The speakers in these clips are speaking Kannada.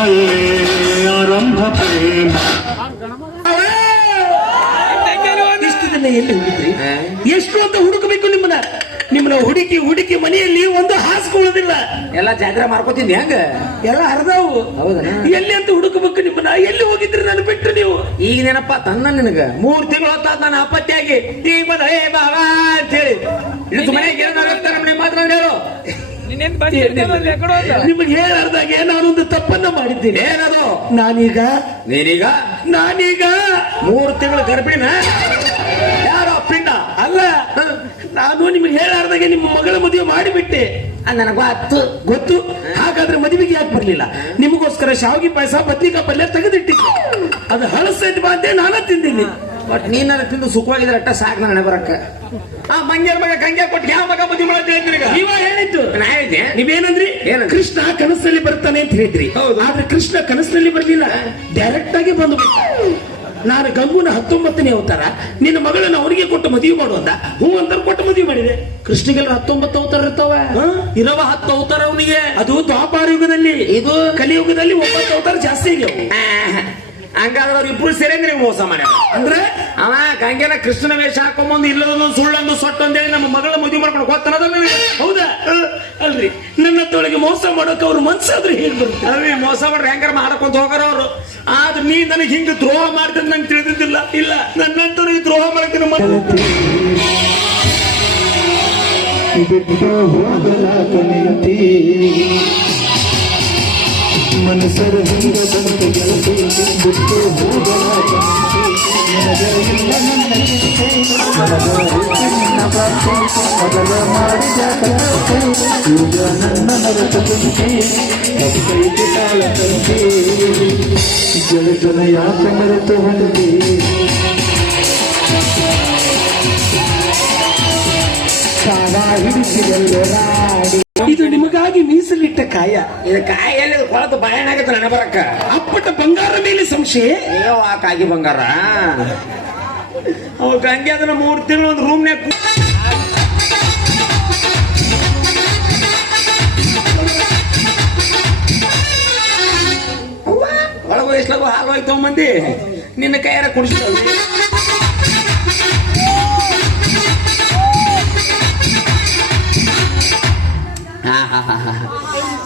ಅಲ್ಲೇ ಆರಂಭ ಪ್ರೇಮ. ಇಷ್ಟು ದಿನ ಎಲ್ಲಿ ಹುಡುಕ್ರಿ? ಎಷ್ಟು ಅಂತ ಹುಡುಕಬೇಕು ನಿಮ್ಮನ್ನ ಹುಡುಕಿ ಮನೆಯಲ್ಲಿ ಒಂದು ಹಾಸ್ಕೊಳ್ಳೋದಿಲ್ಲ. ಎಲ್ಲ ಜಾತ್ರೆ ಮಾಡ್ಕೋತೀನಿ ಹೆಂಗ ಎಲ್ಲ ಹರಿದಾವು. ಹೌದಾ? ಎಲ್ಲಿ ಅಂತ ಹುಡುಕಬೇಕು ನಿಮ್ಮನ್ನ? ಎಲ್ಲಿ ಹೋಗಿದ್ರಿ ನಾನು ಬಿಟ್ಟು ನೀವು? ಈಗ ನೆನಪ ತನ್ನ ನಿನಗ 3 ತಿಂಗಳು ಹೊತ್ತಾದ ನಾನು ಅಪತ್ಯಾಗಿ ಈಗ ಬಂದ ಹೇ ಬಾಬಾ ಅಂತ ಹೇಳಿ ಇದು ಮನೆಗೆ ಮಾತ್ರ ಹೇಳು. ನಿಮಗೆ ಹೇಳಾರ್ದಾಗೆ ನಾನೊಂದು ತಪ್ಪನ್ನ ಮಾಡಿದ್ದೀನಿ. ಏನದು? ನಾನೀಗ 3 ತಿಂಗಳು ಗರ್ಭಿಣ ಯಾರೋ ಪಿಂಡ ಅಲ್ಲ, ನಾನು ನಿಮಗೆ ಹೇಳಾರ್ದಾಗೆ ನಿಮ್ಮ ಮಗಳ ಮದುವೆ ಮಾಡಿಬಿಟ್ಟೆ. ನನಗ ಗೊತ್ತು. ಹಾಗಾದ್ರೆ ಮದುವೆಗೆ ಯಾಕೆ ಬರ್ಲಿಲ್ಲ? ನಿಮಗೋಸ್ಕರ ಶಾವಿಗೆ ಪಾಯಸ ಬದ್ನಿಕಾಯಿ ಪಲ್ಯ ತೆಗೆದಿಟ್ಟಿದ್ದೆ. ಅದು ಹಳಸೈತಿ ಬಾ ಅಂತ ನಾನು ತಿಂದಿನಿ. ಬಟ್ ನೀನ ತಿಂದು ಸುಖವಾಗಿದ್ರೆ ಅಟ್ಟ ಸಾಕು ನನ್ನ ಬರಕ್ಕ. ಆ ಮಂಗ್ಯರ ಮಗ ಗಂಗೆ ಕೊಟ್ಟು ಯಾವ ಮಗ ಮದುವೆ ಮಾಡೋದು? ನೀವ ಹೇಳಿದ್ದು. ನಾ ಹೇಳಿದ್ದೆ. ನೀವೇನಂದ್ರಿ? ಕೃಷ್ಣ ಕನಸಲ್ಲಿ ಬರ್ತಾನೆ ಅಂತ ಹೇಳಿದ್ರಿ. ಆದ್ರೆ ಕೃಷ್ಣ ಕನಸಿನಲ್ಲಿ ಬರ್ಲಿಲ್ಲ, ಡೈರೆಕ್ಟ್ ಆಗಿ ಬಂದ್ಬಿಟ್ಟ. ನಾನು ಗಂಗುನ 19ನೇ ಅವತಾರ, ನಿನ್ನ ಮಗಳನ್ನ ಅವನಿಗೆ ಕೊಟ್ಟು ಮದುವೆ ಮಾಡುವಂತ ಹೂ ಅಂತ ಕೊಟ್ಟು ಮದುವೆ ಮಾಡಿದೆ. ಕೃಷ್ಣಗೆಲ್ಲ 19 ಅವತಾರ ಇರ್ತಾವ. ಇರವ 10 ಅವತಾರ ಅವನಿಗೆ. ಅದು ದ್ವಾಪಾರ ಯುಗದಲ್ಲಿ, ಇದು ಕಲಿಯುಗದಲ್ಲಿ 9 ಅವತಾರ ಜಾಸ್ತಿ ಇದೆ. ಹಂಗಾದ್ರೆ ಅವ್ರು ಇಬ್ರು ಸೇರಿ ನಿನಗೆ ಮೋಸ ಮಾಡ್ಯಾರ. ಅಂದ್ರೆ ಅವ ಗಂಗೆನ ಕೃಷ್ಣನ ವೇಷ ಹಾಕೊಂಬಂದು ಇಲ್ಲದೊಂದು ಸುಳ್ಳೊಂದು ಸೊಟ್ಟು ಅಂತೇಳಿ ನಮ್ಮ ಮಗಳ ಮದುವೆ ಮಾಡ್ಕೊಂಡು ಹೋಗ್ತಾನದ. ಹೌದಾ? ಅಲ್ರಿ, ನನ್ನ ತೊಳಗೆ ಮೋಸ ಮಾಡೋಕೆ ಅವ್ರ ಮನ್ಸಾದ್ರೆ ಹೇಗ್ ಬರುತ್ತೆ? ಅದೇ ಮೋಸ ಮಾಡ್ರೆ ಹೆಂಗಾರ ಮಾಡಕೊಂತ ಹೋಗಾರ ಅವರು. ಆದ್ರೆ ನೀ ನನಗೆ ಹಿಂಗ ದ್ರೋಹ ಮಾಡ್ತೀನಿ ನಂಗೆ ತಿಳಿದಿದ್ದಿಲ್ಲ. ಇಲ್ಲ, ನನ್ನಂತವ್ರಿಗೆ ದ್ರೋಹ ಮಾಡ್ತೀನಿ. ಮನಸರ ಹಿಂಗ ಬಂತ ಗೆಳತಿ ಬಿಟ್ಟು ಹೋಗಲ ಮೊದಲ ಮಾಡಿದ ಈಗ ನನ್ನ ಮರೆತ ತಂತೆ ಕೈಗೆ ತಾಳ ತಂತೆ ಗೆಳತನ ಯಾಕೆ ಮರೆತು ಹೊಂದಿ ಸಾವ ಹಿಡಿಸಿದೆಲ್ಲ ನಾಡಿ. ಇದು ನಿಮಗಾಗಿ ಮೀಸಲಿಟ್ಟ ಕಾಯ. ಇದು ಕಾಯಲ್ಲಿ ಕೊಳತು ಬಾಯಣಾಗತ್ತ ನನ್ನ ಬರಕ್ಕ. ಅಪ್ಪಟ ಬಂಗಾರ ಮೇಲೆ ಸಂಶಯ. ಅಯ್ಯೋ ಆ ಕಾಗಿ ಬಂಗಾರ ಅವ ಗಂಗೆ ಅದನ್ನ 3 ತಿಂಗಳು ಒಂದು ರೂಮ್ನ್ಯಾಗ ಒಳಗು ಎಷ್ಟಾಗು ಹಾಲು ಹೋಯ್ತು ಮಂದಿ ನಿನ್ನ ಕೈಯಾರ ಕುಡಿಸ್ತಾವ.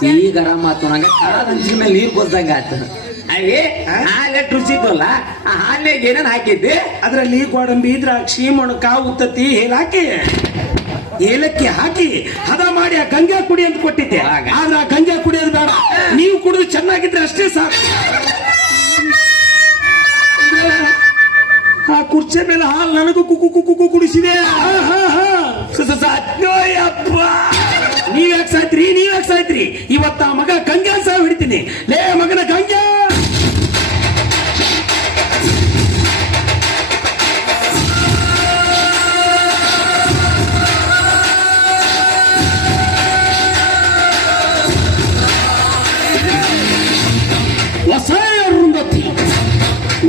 ಈಗ ಆರಾಮ ಆತು. ನಂಗೆ ಕಾದಂಜಿನ ಮೇಲೆ ನೀರು ಕೊಡ್ದಂಗ ಆತು. ಅದೇ ಹಾಲು ರುಚಿ ಇದ್ವಲ್ಲ, ಆ ಹಾಲಿನಾಗ ಏನೇನು ಹಾಕಿದ್ದೆ? ಅದರಲ್ಲಿ ಗೋಡಂಬಿ, ದ್ರಾಕ್ಷಿ, ಮೊಣಕ, ಉತ್ತತ್ತಿ ಏಲಕ್ಕಿ ಹಾಕಿ ಹದ ಮಾಡಿ ಆ ಗಂಜಾ ಕುಡಿ ಅಂತ ಕೊಟ್ಟಿದ್ದೆ. ಆದ್ರೆ ಆ ಗಂಜಾ ಕುಡಿಯೋದು ಬೇಡ, ನೀವು ಕುಡಿದು ಚೆನ್ನಾಗಿದ್ರೆ ಅಷ್ಟೇ ಸಾಕು. ಆ ಕುರ್ಚಿ ಮೇಲೆ ಹಾಲು ನನಗೂ ಕುಕ್ಕು ಕುಡಿಸಿದೆ. ಅಪ್ಪ, ನೀವ್ಯಾಕೆ ಸಾಯ್ತ್ರಿ? ಇವತ್ತ ಆ ಮಗ ಗಂಜಾ ಸಾವು ಹಿಡಿತೀನಿ. ಲೇ ಮಗನ ಗಂಜಾ,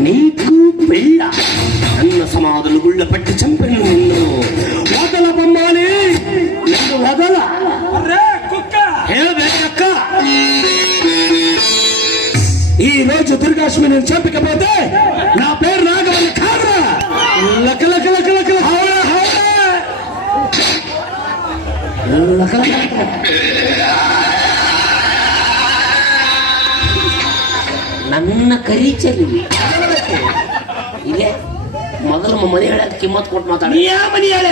నీకు పెళ్ళ అన్న సమాధులు గుళ్ళ పట్టి చంపిన నిన్ను వదల బొమ్మాలి, నిన్ను వదల అక్క. ఈ రోజు దుర్గాష్టమి నేను చంపకపోతే నా పేరు నాగవల్లి కాదురా. లక లక లక లక లక ನನ್ನ ಕರೀಚಲಿ ಇದೆ. ಮೊದಲು ಮನೆ ಹೇಳಕ್ ಕಿಮ್ಮತ್ ಕೊಟ್ಟು ಮಾತಾಡ. ಯಾವ ಮನೆ ಹೇಳ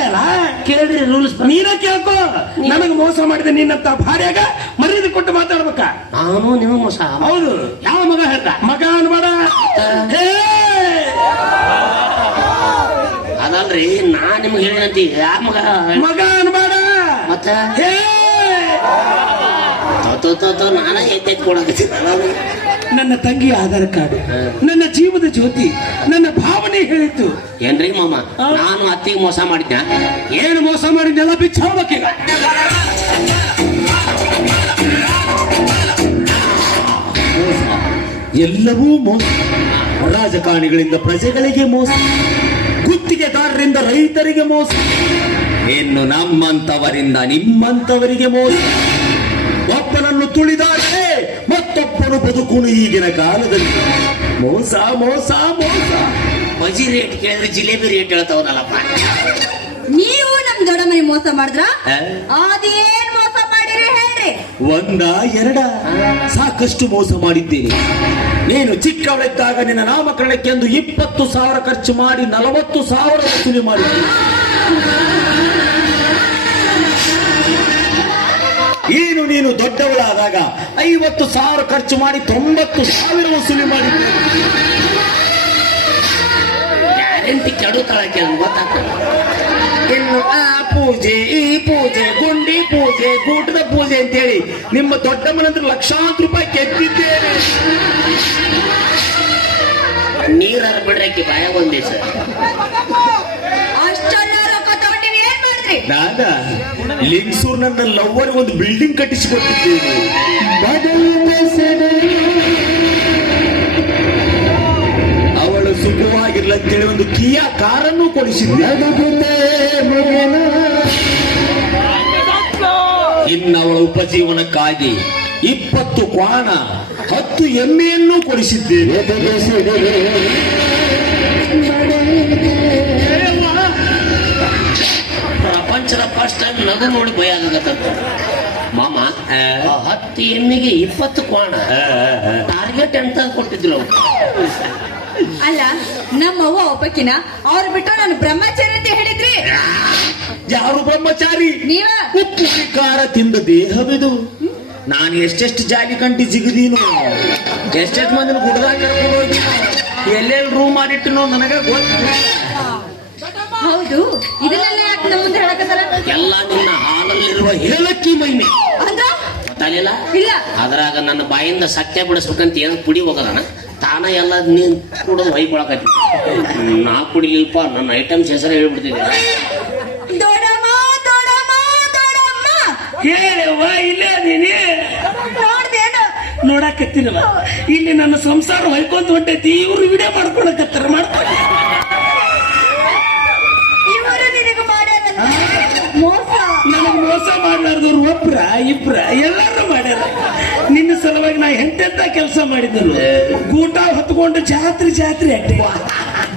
ಕೇಳ್ರಿ ರೂಲ್ಸ್. ನೀನ ಕೇಳ್ಕೊ. ನನಗೆ ಮೋಸ ಮಾಡಿದೆ ನಿನ್ನಂತ ಭಾರ್ಯಾಗ ಮರ್ಯಾದೆ ಕೊಟ್ಟು ಮಾತಾಡ್ಬೇಕ. ನಾನು ನೀವು ಮೋಸ. ಹೌದು. ಯಾವ ಮಗ ಹೇಳ್ದ? ಮಗ ಅನ್ಬೇಡ. ಅದಲ್ರಿ, ನಾ ನಿಮ್ಗೆ ಹೇಳಿದಂತ ಯಾವ ಮಗ ಅನ್ಬೇಡ. ಮತ್ತ ನಾನ ಎದ್ದೆತ್ ಕೊಡಕತ್ತಿ. ನನ್ನ ತಂಗಿಯ ಆಧಾರ್ ಕಾರ್ಡ್, ನನ್ನ ಜೀವದ ಜ್ಯೋತಿ, ನನ್ನ ಭಾವನೆ ಹೇಳಿತ್ತು. ಏನ್ರಿ ಮಾಮ, ನಾನು ಅತ್ತಿಗೆ ಮೋಸ ಮಾಡಿದ್ನ? ಏನು ಮೋಸ ಮಾಡಿದ್ನೆಲ್ಲ ಬಿಚ್ಚಾಡ್ಬೇಕೀಗ. ಎಲ್ಲವೂ ಮೋಸ. ರಾಜಕಾರಣಿಗಳಿಂದ ಪ್ರಜೆಗಳಿಗೆ ಮೋಸ, ಗುತ್ತಿಗೆದಾರರಿಂದ ರೈತರಿಗೆ ಮೋಸ, ಇನ್ನು ನಮ್ಮಂತವರಿಂದ ನಿಮ್ಮಂತವರಿಗೆ ಮೋಸ. ಒಬ್ಬನನ್ನು ತುಳಿದಾರೆ ಮತ್ತೊಬ್ಬ ಎಂಥವನು ಬದುಕುನು ಈಗಿನ ಕಾಲದಲ್ಲಿ. ಮೋಸ ಮೋಸ ಮೋಸ. ಬಜಿ ರೇಟ್ ಕೇಳಿದ್ರೆ ಜಿಲೇಬಿ ರೇಟ್ ಹೇಳ್ತಾವದಲ್ಲಪ್ಪ. ನೀವು ನಮ್ ದೊಡ್ಡ ಮನೆ ಮೋಸ ಮಾಡಿದ್ರ ಅದೇನ್ ಮೋಸ ಮಾಡಿರಿ ಹೇಳ್ರಿ. ಒಂದ ಎರಡ ಸಾಕಷ್ಟು ಮೋಸ ಮಾಡಿದ್ದೇನೆ. ನೀನು ಚಿಕ್ಕವಳಿದ್ದಾಗ ನಿನ್ನ ನಾಮಕರಣಕ್ಕೆಂದು 20,000 ಖರ್ಚು ಮಾಡಿ 40,000 ವಸೂಲಿ ಮಾಡಿದ್ದೀನಿ. ಏನು ನೀನು ದೊಡ್ಡವಳಾದಾಗ 50,000 ಖರ್ಚು ಮಾಡಿ 90,000 ವಸೂಲಿ ಮಾಡಿದ್ದೀನಿ. ಗ್ಯಾರಂಟಿ ಕೆಡುತ್ತಾಳಕ್ಕೆ ಗೊತ್ತಾಗ್ತದೆ. ಇನ್ನು ಆ ಪೂಜೆ ಈ ಪೂಜೆ ಗುಂಡಿ ಪೂಜೆ ಗೂಟದ ಪೂಜೆ ಅಂತೇಳಿ ನಿಮ್ಮ ದೊಡ್ಡ ಮನಂದ್ರೆ ಲಕ್ಷಾಂತರ ರೂಪಾಯಿ ಕೆತ್ತಿದ್ದೇನೆ. ನೀರಾರ ಬಿಡ್ರಕ್ಕೆ ಭಯ ಬಂದೆ ಸರ್. ಅಷ್ಟೆಲ್ಲ ರೊಕ್ಕ ತಗೊಂಡಿವಿ ಏನ್ ಮಾಡಿದ್ರಿ? ನಾನ ಲಿಂಗಸೂರ್ ನನ್ನ ಲವ್ವರ್ ಒಂದು ಬಿಲ್ಡಿಂಗ್ ಕಟ್ಟಿಸಿಕೊಟ್ಟಿದ್ದೇನೆ. ಅವಳು ಸುಖವಾಗಿರ್ಲಂತೇಳಿ ಒಂದು ಕಿಯಾ ಕಾರನ್ನು ಕೊಡಿಸಿದ್ದೆ. ಇನ್ನು ಅವಳ ಉಪಜೀವನಕ್ಕಾಗಿ 20 ಕ್ವಾಣ 10 ಎಮ್ಮೆಯನ್ನು ಕೊಡಿಸಿದ್ದೇನೆ. ಪ್ರಪಂಚದ ಫಸ್ಟ್ ಟೈಮ್ ನಗು ನೋಡಿ ಭಯ ಆಗತ್ತ ಮಾಮ. 10 ಎಮ್ಮೆಗೆ 20 ಕ್ವಾಣ ಟಾರ್ಗೆಟ್ ಅಂತ ಕೊಟ್ಟಿದ್ರು ಅವ್ರು. ಅಲ್ಲ ನಮ್ಮವ್ವ ಒಬ್ಬಕಿನ ಅವ್ರು ಬಿಟ್ಟು ನಾನು ಬ್ರಹ್ಮಚಾರಿ ಅಂತ ಹೇಳಿದ್ರಿ. ಯಾರು ಬ್ರಹ್ಮಚಾರಿ? ನೀವ ಉಪ್ಪು ಖಾರ ತಿಂದ ದೇಹವಿದು. ನಾನು ಎಷ್ಟೆಷ್ಟು ಜಾಲಿ ಕಂಟಿ ಜಿಗದೀನು, ಎಷ್ಟೆಷ್ಟು ಮಂದಿನ ಗುಡ್ದಾಗ ಹೋಗಿ ಎಲ್ಲೆಲ್ಲಿ ರೂಮ್ ಮಾಡಿಟ್ಟು ನನಗ ಗೊತ್ತಿಲ್ಲ. ಹೌದು, ಇದನ್ನೆಲ್ಲ ಯಾಕೆ ನಮ್ಮ ಮುಂದೆ ಹೇಳಕತ್ತಾರ? ಎಲ್ಲ ನಿನ್ನ ಹಾಲಲ್ಲಿರುವ ಹೇಳಕ್ಕಿ ಮೈಮೆ ಅಂದ್ರ ಗೊತ್ತಾಗಲಿಲ್ಲ. ಇಲ್ಲ ಅದ್ರಾಗ ನನ್ನ ಬಾಯಿಂದ ಸತ್ಯ ಬಿಡಿಸ್ಬೇಕಂತ ಏನೋ ಪುಡಿ ಹೋಗದಾನ ತಾನ ಎಲ್ಲ ನೀನ್ ಕುಡಿದು ಹೊಯ್ಕೊಳಕತ್ತಿ. ನಾ ಕುಡಿಲಿಲ್ಪ, ನನ್ನ ಐಟಮ್ಸ್ ಹೆಸರು ಹೇಳ್ಬಿಡ್ತಿದ್ದೆ. ದೊಡಮ್ಮ ದೊಡಮ್ಮ ದೊಡಮ್ಮ ಹೇಳವ್ವ ಇಲ್ಲೇ ನೀನಿ ನೋಡ್ದೇನು? ನೋಡಕತ್ತಿನವ ಇಲ್ಲಿ ನನ್ನ ಸಂಸಾರ ಹೊಯ್ಕೊಂತ ಹೊಂಟೈತಿ. ಇವ್ರು ವಿಡಿಯೋ ಮಾಡ್ಕೊಳಕತ್ತಾರ. ಮಾಡ್ಕೊಳ್ಳಿ. ಇವರು ನಿನಗೆ ಮಾಡ್ಯಾರ ಮೋಸ. ನನಗೆ ಮೋಸ ಮಾಡ್ಲಾರ್ದವ್ರು ಒಬ್ರ ಇಬ್ರ ಎಲ್ಲಾರು ಮಾಡ್ಯಾರ. ನಿನ್ನ ಸಲುವಾಗಿ ನಾ ಎಂತೆಂತ ಕೆಲಸ ಮಾಡಿದ್ದನು. ಗೂಟ ಹೊತ್ಕೊಂಡು ಜಾತ್ರೆ ಅಡ್ಡೆ,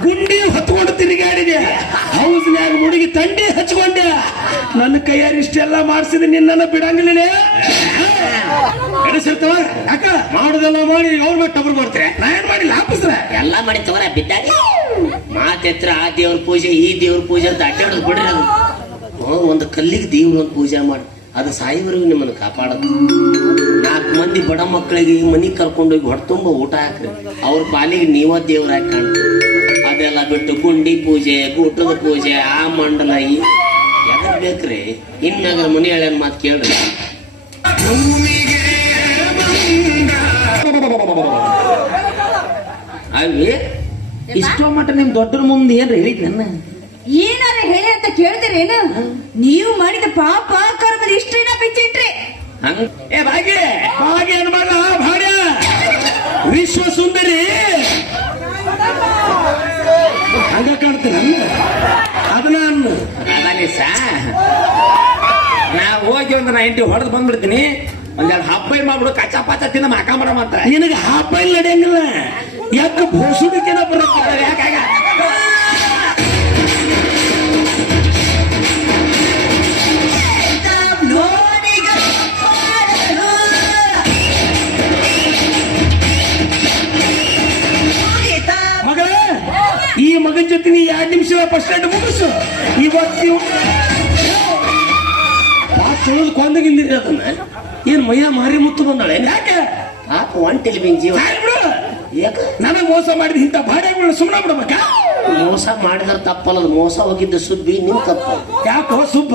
ಗುಂಡಿ ಹೊತ್ಕೊಂಡು ತಿರುಗಾಡಿದೆ, ಹೌಸ್ನ್ಯಾಗ ಮುಡುಗಿ ತಂಡಿ ಹಚ್ಕೊಂಡೆ. ನನ್ನ ಕೈಯಾರ ಇಷ್ಟೆಲ್ಲ ಮಾಡಿಸಿದ ನಿನ್ನನ್ನು ಬಿಡಂಗಿಲ್ಲ. ಎಡಿಸಿರ್ತವ ಯಾಕ ಮಾಡುದೆಲ್ಲ ಮಾಡಿ ಗೌರ್ಮೆಂಟ್ ಒಬ್ರು ಬರ್ತಾರೆ. ನಾ ಏನ್ ಮಾಡಿಲ್ಲ ಆಫೀಸ್ರ ಎಲ್ಲ ಮಾಡಿ ತಗೋರ ಬಿದ್ದಾಡಿ ಮಾತೆತ್ರ ಆ ದೇವ್ರ ಪೂಜೆ ಈ ದೇವ್ರ ಪೂಜೆ ಅಂತ ಅಡ್ಡಾಡೋದು ಬಿಡ್ರಿ. ಅದು ಒಂದು ಕಲ್ಲಿಗೆ ದೇವ್ರ ಒಂದು ಪೂಜೆ ಮಾಡಿ ಅದು ಸಾಯಿವರೆಗೂ ನಿಮ್ಮನ್ನು ಕಾಪಾಡೋದು. 4 ಮಂದಿ ಬಡ ಮಕ್ಕಳಿಗೆ ಮನೆಗೆ ಕರ್ಕೊಂಡೋಗಿ ಹೊಟ್ಟೆ ಊಟ ಹಾಕ್ರಿ. ಅವ್ರ ಪಾಲಿಗೆ ನೀವ ದೇವ್ರ ಹಾಕಿ ಕಾಣ್ತೀವಿ. ಅದೆಲ್ಲ ಬಿಟ್ಟು ಗುಂಡಿ ಪೂಜೆ ಗೂಟದ ಪೂಜೆ ಆ ಮಂಡಲ ಎದಕ್ ಬೇಕ್ರಿ? ಇನ್ನಾಗ ಮನೆ ಹೇಳನ್ ಮಾತು ಕೇಳ್ರಿ. ಅಲ್ಲಿ ಇಷ್ಟೋ ಮಟ್ಟ ನಿಮ್ ದೊಡ್ಡರ ಮುಂದೆ ಏನ್ರಿ ಹೇಳಿದ್ ನನ್ನ ಏನಾರ ಹೇಳಿ ಅಂತ ಕೇಳ್ತೀರೇನು? ನೀವು ಮಾಡಿದ ಪಾಪ ಕರ್ಮದ ಇಷ್ಟೇನ ಬಿಚ್ಚಿಟ್ರಿ. ಹಂಗ ಏ ಭಾಗ್ಯ ಭಾಗ್ಯ ಏನ್ ಮಾಡ ಭಾಗ್ಯ ವಿಶ್ವ ಸುಂದರಿ ಹಂಗ ಕಾಣ್ತೀರ ಅದನ್ನ ನಾ ಹೋಗಿ ಒಂದು 90 ಹೊಡೆದು ಬಂದ್ಬಿಡ್ತೀನಿ. ಒಂದೆರಡು ಹಬ್ಬ ಮಾಡ್ಬಿಡು ಕಚ್ಚಾ ಪಾಚ ತಿನ್ನ ಮಾಕಾಂಬರ ಮಾತ್ರ. ನಿನಗೆ ಹಾಪ ಇಲ್ಲ ನಡೆಯಂಗಿಲ್ಲ. ಯಾಕ ಭೋಸುಡಿಕೆನ ಬರುತ್ತೆ? ಯಾಕಾಗ ಮಗಳ ಈ ಮಗನ ಜೊತೆ ನೀ 2 ನಿಮಿಷ ಫಸ್ಟ್ ಸ್ಟ್ಯಾಂಡ್ ಮುಗಿಸು. ಇವತ್ತು ಚಲೋದು ಕೊಂದಗಿಲ್ಲಿರಿ ಅದನ್ನ. ಏನ್ ಮೈಯ ಮಾರಿ ಮುತ್ತು ಬಂದಾಳೆ ಯಾಕೆ? ಪಾಪ ಒಂಟಿಲಿ ಬಿನ್ ಜೀವ ಯಾಕ ನನಗೆ ಮೋಸ ಮಾಡಿದ ಇಂಥ ಭಾಡ್ಯಾಗಳು ಸುಮ್ಮನೆ ಬಿಡ್ಬೇಕಾ? ಮೋಸ ಮಾಡಿದ್ರೆ ತಪ್ಪಲ್ಲ, ಮೋಸ ಹೋಗಿದ್ದ ಸುದ್ದಿ ನಿಮ್ ತಪ್ಪು. ಯಾಕೋ ಸುಬ್ಬ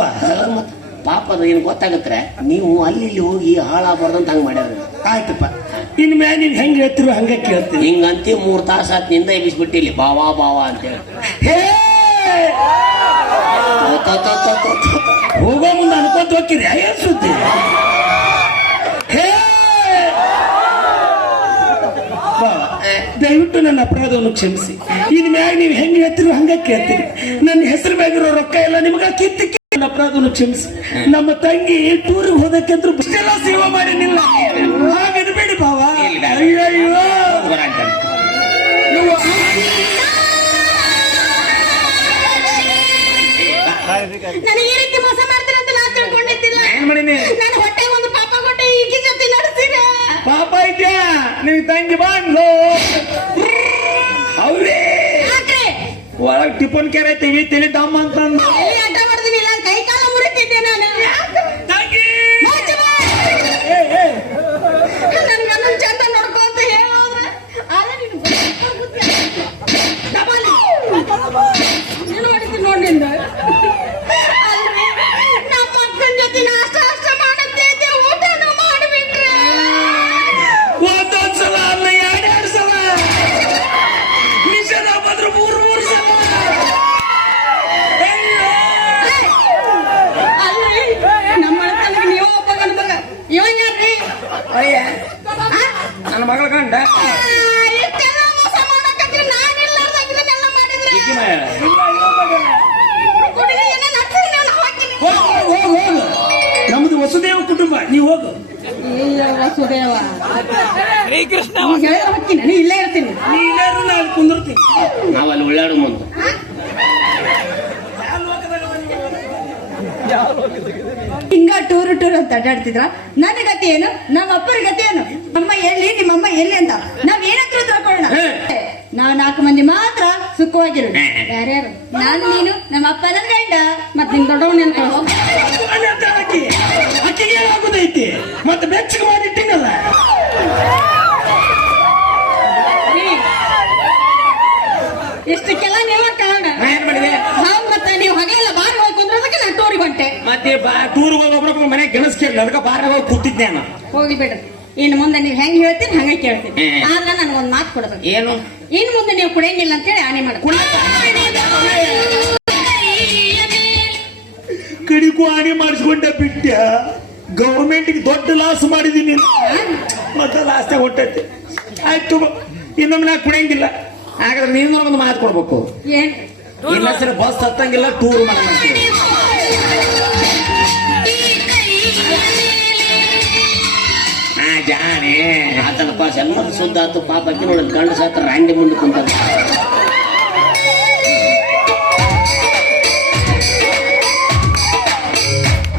ಮತ್ ಪಾಪ ಅದು ಏನ್ ಗೊತ್ತಾಗತ್ರೆ ನೀವು ಅಲ್ಲಿ ಇಲ್ಲಿ ಹೋಗಿ ಹಾಳಾಗಬಾರ್ದಂತ ಹಂಗ ಮಾಡ್ಯಾರ. ಆಯ್ತಪ್ಪ, ಇನ್ ಮ್ಯಾ ನೀನ್ ಹೆಂಗ್ ಹೇಳ್ತಿರೋ ಹಂಗ ಕೇಳ್ತೀನಿ. ಹಿಂಗಂತಿ 3 ತಾಸು ಆತ್ ನಿಂದ ಎಬ್ಬಿಸ್ಬಿಟ್ಟಿಲ್ಲಿ ಬಾವಾ ಬಾವಾ ಅಂತೇಳಿ. ಹೇ ಹೋಗೋ ಮುಂದೆ ಅನ್ಕೊಂತ ಹೋಗ್ತೀರಿ ಏನ್ ಸುದ್ದಿ? ಹೇ ದಯವಿಟ್ಟು ನನ್ನ ಅಪರಾಧವನ್ನು ಕ್ಷಮಿಸಿ. ಇನ್ ಮ್ಯಾಗ ನೀವು ಹೆಂಗ್ ಹೇಳ್ತಿರೋ ಹಂಗ ಕೇಳ್ತೀರಿ. ನನ್ನ ಹೆಸರು ಮ್ಯಾಗಿರೋ ರೊಕ್ಕ ಎಲ್ಲ ನಿಮ್ಗ ಕಿತ್ತಿ ನನ್ನ ಅಪರಾಧವನ್ನು ಕ್ಷಮಿಸಿ. ನಮ್ಮ ತಂಗಿ ಟೂರಿಗೆ ಹೋದಕ್ಕೆಂದ್ರು ಇಷ್ಟೆಲ್ಲ ಸೇವೆ ಮಾಡಿನಿಲ್ಲ ಹಾಗನ್ಬೇಡಿ ಬಾವ. ನಿನ್ ತಂಗಿ ಬಂದ್ಲು ಅವ್ರೇ ಯಾಕ್ರಿ? ಒಳಗ್ ಟಿಫನ್ ಕೆರೆ ತೆಗಿ ತಲೆ ದಮ್ಮ ಅಂತಂದು ಎಲ್ಲಿ ಅಡ್ಡ ಹೊಡ್ದಿನಿ, ಇಲ್ಲ ಕೈ ಕಾಲ ಮುರಿತಿದ್ದೆ ನಾನು. ತಂಗಿ ಮುಚ್ಚು ಬಾ. ನನ್ ಗಂಡನ್ ಚಂದ ನೋಡ್ಕೊ ಅಂತ ಹೇಳೋದ್ರೆ ಆದ್ರೆ ನೀನು ಡಬಲ್ ನೀನು ಹೊಡಿತೀನಿ ನೋಡಿ ನಿಂದ. ಅಲ್ರಿ, ನಮ್ಮ ಅಕ್ಕನ ಜೊತೆ ನಾಷ್ಟ ಮಾಡುತ್ತಿದ್ದೆ, ಊಟನೂ ಮಾಡಿಬಿಟ್ರೆ. ಒಂದೊಂದ್ಸಲ ಅಲ್ಲ, ಎರಡೆರಡು ಸಲ ನಿಷೇಧ ಬಂದ್ರೆ ಮೂರು ಸಲ. ಅಲ್ರಿ, ನಮ್ಮ ಅಣ್ಣನಿಗೆ ನೀವು ಒಬ್ಬ ಗಂಡ ಮಗ. ಇವ ಯಾರ್ರಿ? ನನ್ನ ಮಗಳ ಗಂಡ ಇಷ್ಟೆಲ್ಲ ಮೋಸ ಮಾಡಕತ್ರಿ, ನಾನಿಲ್ಲಾರ್ದಂಗೆ ಇದನ್ನೆಲ್ಲ ಮಾಡಿದ್ರೆ. ಹುಡುಗಿ ಏನೇನ್ ಆಗ್ತದೆ ನಾನು ಹಾಕಿನಿ. ಹೋಗು. ನಮ್ದು ವಸುದೇವ ಕುಟುಂಬ, ನೀವು ಹೋಗು. ಅಯ್ಯೋ ವಸುದೇವ, ಈಗ ಹೇಳ ಹೋಗ್ತೀನಿ, ನಾನು ಇಲ್ಲೇ ಇರ್ತೀನಿ. ನೀನಾರು ನಾನು ಕುಂದಿರ್ತೀನಿ. ನಾವಲ್ಲಿ ಉಳ್ಳಾಡು ಮುಂದೆ ಹಿಂಗ ಟೂರ್ ಅಂತ ಅಡ್ಡಾಡ್ತಿದ್ರ. ನನ್ನ ಗತಿ ಏನು, ನಮ್ಮ ಅಪ್ಪರ ಗತಿ ಏನು, ಅಮ್ಮ ಎಲ್ಲಿ ನಿಮ್ಮಮ್ಮ ಎಲ್ಲಿ ಅಂತ ನಾವ್ ಏನಂತ ತಿಳ್ಕೊಳ್ಳೋಣ. ನಾವ್ 4 ಮಂದಿ ಮಾತ್ರ ಸುಖವಾಗಿರೋದು. ಯಾರ್ಯಾರು? ನಾನು, ನೀನು, ನಮ್ಮ ಅಪ್ಪ, ನನ್ನ ಗಂಡ, ಮತ್ ನಿಮ್ ದೊಡ್ಡವನ್ ಅಕ್ಕಿಗೆ ಏನಾಗುದೈತಿ ಮತ್ತೆ ಬೆಚ್ಚಗೆ ಮಾಡಿಟ್ಟಿನಲ್ಲ. ಇಷ್ಟಕ್ಕೆಲ್ಲ ನೀವ ಕಾರಣ. ಏನ್ ಮಾಡಿದೆ ನಾವ್ ಮತ್ತೆ ನೀವು ಹಗಲೆಲ್ಲ ಬಾರಿ ಹೋಗಿ ಕುಂದ್ರದಕ್ಕೆ ನಾನು ಟೂರಿಗೆ ಹೊಂಟೆ. ಮತ್ತೆ ಟೂರ್ ಒಬ್ಬರೊಬ್ಬರ ಮನೆ ಗೆಣಸ್ಕೇಳಿ ಅದಕ್ಕೆ ಬಾರ ಹೋಗಿ ಕೂತಿದ್ದೆ ನಾನು. ಹೋಗಿ ಬಿಡ್ರಿ. ಇನ್ನು ಮುಂದೆ ನೀವು ಹೆಂಗ್ ಹೇಳ್ತೀನಿ ಹಂಗೆ ಕೇಳ್ತೀನಿ. ಆದ್ರೆ ನನಗೊಂದ್ ಮಾತು ಕೊಡ್ಬೇಕು. ಏನು ಇನ್ ಮುಂದೆ ನೀವು ಕುಡಿಯಂಗಿಲ್ಲ ಅಂತ ಹೇಳಿ ಆನೆ ಮಾಡಿ. ಕಡಿಗೂ ಹಾನಿ ಮಾಡಿಸ್ಕೊಂಡ ಬಿಟ್ಟ ಗೌರ್ಮೆಂಟ್ಗೆ ದೊಡ್ಡ ಲಾಸ್ ಮಾಡಿದೀನಿ. ಮತ್ತೆ ಲಾಸ್ ಹೊಟ್ಟೈತಿ. ಆಯ್ತು, ಇನ್ನೊಮ್ಮೆ ನಾ ಕುಡಿಯಂಗಿಲ್ಲ. ಹಾಗಾದ್ರೆ ನೀನು ಒಂದು ಮಾತು ಕೊಡ್ಬೇಕು. ಏನ್ ಇಲ್ಲ ಸರ್, ಬಸ್ ಹತ್ತಂಗಿಲ್ಲ, ಟೂರ್ ಮಾಡಂತೇಳಿ. ಜಾಣೆ ಆತನಪ್ಪ ಎಲ್ಲ ಸುದ್ದ ಆತು. ಪಾಪ ಅಕ್ಕಿ ನೋಡಿ ಗಂಡು ಸಾತ್ರ ರಾಂಡಿ ಮುಂದೆ ಕುಂತ.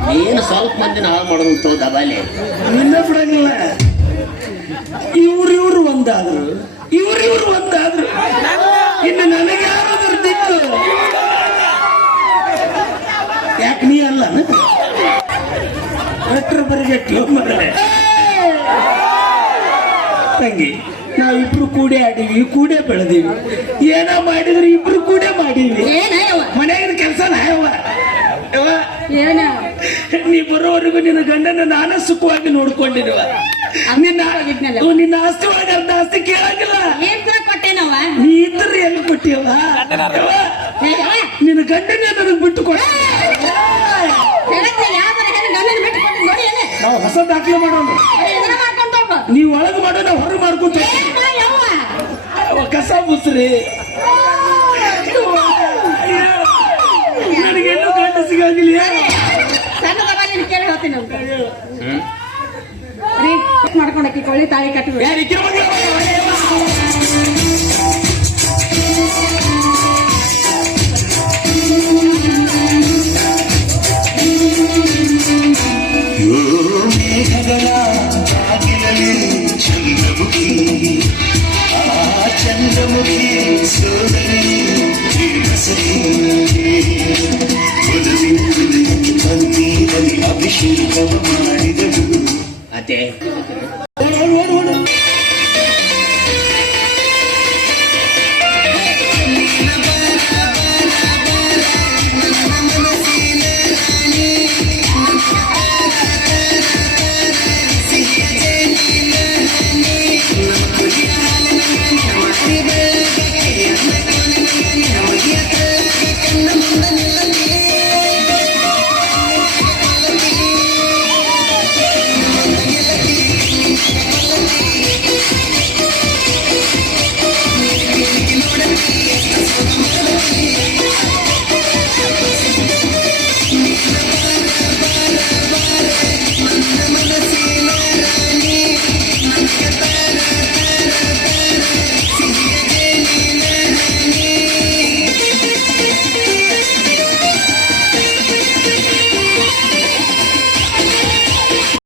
ನೀನು ಸ್ವಲ್ಪ ಮಂದಿನ ಹಾಳು ಮಾಡೋದು ದಬಾಲಿ. ನಿನ್ನ ಬಿಡಂಗಿಲ್ಲ. ಇವ್ರು ಒಂದಾದ್ರು, ಇವ್ರು ಒಂದಾದ್ರು, ಇನ್ನು ನನಗೆ ಯಾರು ಬರ್ತಿತ್ತು? ಯಾಕೆ ನೀ ಅಲ್ಲ ಎಟ್ರ ಬರಿಗೆಟ್ಲು ಮರಳೆ ತಂಗಿ. ನಾವಿಬ್ರು ಕೂಡೆ ಆಡೀವಿ, ಕೂಡೆ ಬೆಳೆದೀವಿ. ಏನ ಮಾಡಿದ್ರೆ ಇಬ್ರು ಕೂಡೆ ಮಾಡೀವಿ. ಏನಯ್ಯವ ಮನೆಯಾಗಿನ ಕೆಲಸ ನಾಯವ. ಏನ ನೀ ಬರೋವರೆಗೂ ನಿನ್ನ ಗಂಡನ ನಾನ ಸುಖವಾಗಿ ನೋಡ್ಕೊಂಡಿರುವ. ನಿನ್ನ ಆಸ್ತಿ ಒಳಗೆ ಅರ್ಧ ಆಸ್ತಿ ಕೇಳಂಗಿಲ್ಲ. ಏನ್ ಕೂಡ ಕೊಟ್ಟೇನವ? ನೀ ಇದ್ರೆ ಎಲ್ಲಿ ಕೊಟ್ಟಿಯವ? ನಿನ್ನ ಗಂಡನೇ ನನಗೆ ಬಿಟ್ಟು ಕೊಡ. ಗಂಡನ ಬಿಟ್ಟು ಕೊಟ್ಟು ನೋಡಿ ಏನೇ ನಾವು ಹೊಸ ದಾಖಲೆ ಮಾಡೋಣ. ಮಾಡ್ಕೊಂತ ಹೋಗ್ಬ. ನೀವು ಒಳಗೆ ಮಾಡೋ ನಾವು ಹೊರಗೆ ಮಾಡ್ಕೊಂತ ಕಸ ಮುಸ್ರಿ. ನನಗೆಲ್ಲೂ ಗಂಡ ಸಿಗಂಗಿಲ್ಲ. ಸಣ್ಣ ದಬಾಲಿನ ಕೇಳಿ ಹೇಳ್ತೀನಿ ಅಂತ ರೀ. ಮಾಡ್ಕೊಂಡಕ್ಕಿ ಕೊಳ್ಳಿ ತಾಳಿ ಕಟ್ಟಿ ಮೇಘಗಳ ಬಾಗಿಲಲ್ಲಿ ಚಂದ್ರಮುಖಿ, ಆ ಚಂದ್ರಮುಖಿ ಸೋದರಿ ಪನ್ನೀರಲ್ಲಿ ಅಭಿಷೇಕ ಮಾಡಿದಳು. ಅದೇ